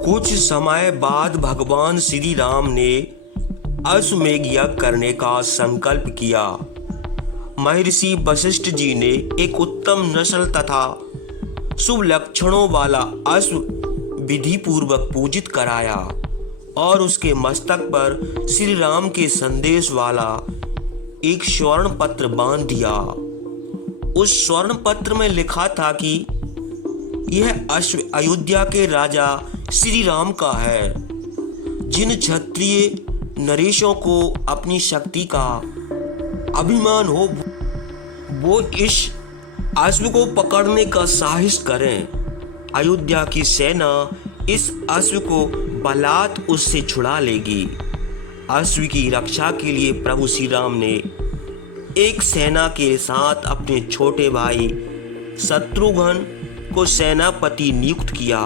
कुछ समय बाद भगवान श्री राम ने अश्वमेध यज्ञ करने का संकल्प किया। महर्षि वशिष्ठ जी ने एक उत्तम नस्ल तथा शुभ लक्षणों वाला अश्व विधि पूर्वक पूजित कराया और उसके मस्तक पर श्री राम के संदेश वाला एक स्वर्ण पत्र बांध दिया। उस स्वर्ण पत्र में लिखा था कि यह अश्व अयोध्या के राजा श्री राम का है। जिन क्षत्रिय नरेशों को अपनी शक्ति का अभिमान हो वो इस अश्व को पकड़ने का साहस करें। अयोध्या की सेना इस अश्व को बलात् उससे छुड़ा लेगी। अश्व की रक्षा के लिए प्रभु श्री राम ने एक सेना के साथ अपने छोटे भाई शत्रुघ्न को सेनापति नियुक्त किया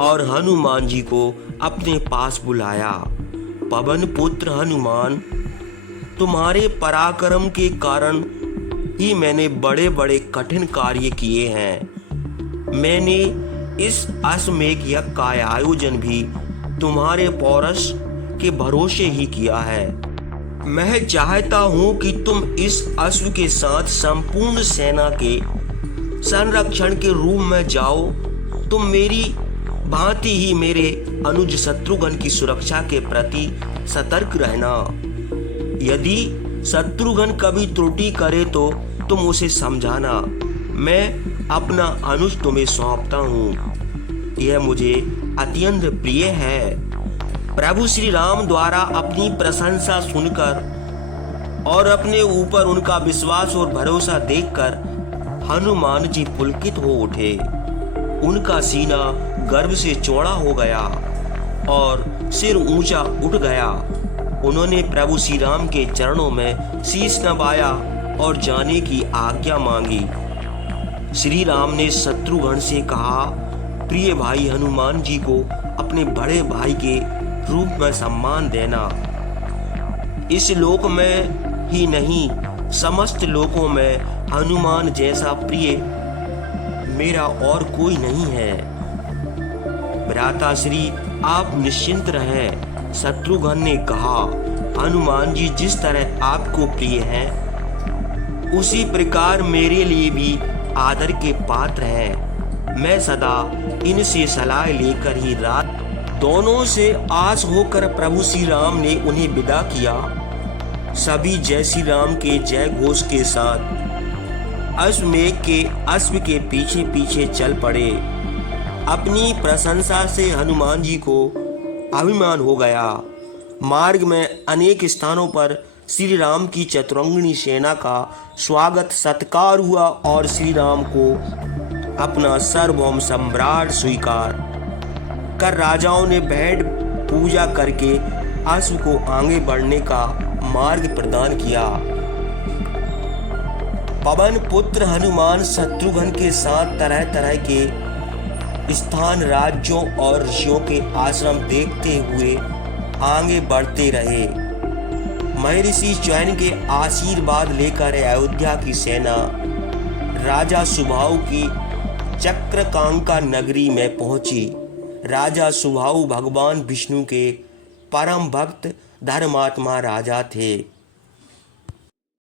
और हनुमान जी को अपने पास बुलाया। पवन पुत्र हनुमान, तुम्हारे पराक्रम के कारण ही मैंने बड़े बड़े कठिन कार्य किए हैं। मैंने इस अश्वमेध यज्ञ का आयोजन भी तुम्हारे पौरुष के भरोसे ही किया है। मैं चाहता हूं कि तुम इस अश्व के साथ संपूर्ण सेना के संरक्षण के रूप में जाओ। तुम मेरी भांति ही मेरे अनुज शत्रुघ्न की सुरक्षा के प्रति सतर्क रहना। यदि शत्रुघ्न कभी त्रुटि करे तो तुम उसे समझाना। मैं अपना अनुज तुम्हें सौंपता हूँ। यह मुझे अत्यंत प्रिय है। प्रभु श्री राम द्वारा अपनी प्रशंसा सुनकर और अपने ऊपर उनका विश्वास और भरोसा देखकर हनुमान जी पुलकित हो उठे। उनका सीना गर्व से चौड़ा हो गया और सिर ऊंचा उठ गया। उन्होंने प्रभु श्री राम के चरणों में शीश नवाया और जाने की आज्ञा मांगी। श्री राम ने शत्रुघ्न से कहा, प्रिय भाई हनुमान जी को अपने बड़े भाई के रूप में सम्मान देना। इस लोक में ही नहीं, समस्त लोकों में हनुमान जैसा प्रिय मेरा और कोई नहीं है। भ्राताश्री, आप निश्चिंत रहें। शत्रुघ्न ने कहा, हनुमान जी जिस तरह आपको प्रिय हैं, उसी प्रकार मेरे लिए भी आदर के पात्र हैं। मैं सदा इनसे सलाह लेकर ही रात दोनों से आस होकर प्रभु श्री राम ने उन्हें विदा किया। सभी जय श्री राम के जय घोष के साथ अश्वमेध के अश्व के पीछे पीछे चल पड़े। अपनी प्रशंसा से हनुमान जी को अभिमान हो गया। मार्ग में अनेक स्थानों पर श्री राम की चतुरंगिणी सेना का स्वागत सत्कार हुआ और श्री राम को अपना सार्वभौम सम्राट स्वीकार कर राजाओं ने भेंट पूजा करके अश्व को आगे बढ़ने का मार्ग प्रदान किया। पवन पुत्र हनुमान शत्रुघ्न के साथ तरह तरह के स्थान, राज्यों और ऋषियों के आश्रम देखते हुए आगे बढ़ते रहे। महर्षि च्यवन के आशीर्वाद लेकर अयोध्या की सेना राजा सुबाहु की चक्रकांका नगरी में पहुंची। राजा सुबाहु भगवान विष्णु के परम भक्त धर्मात्मा राजा थे।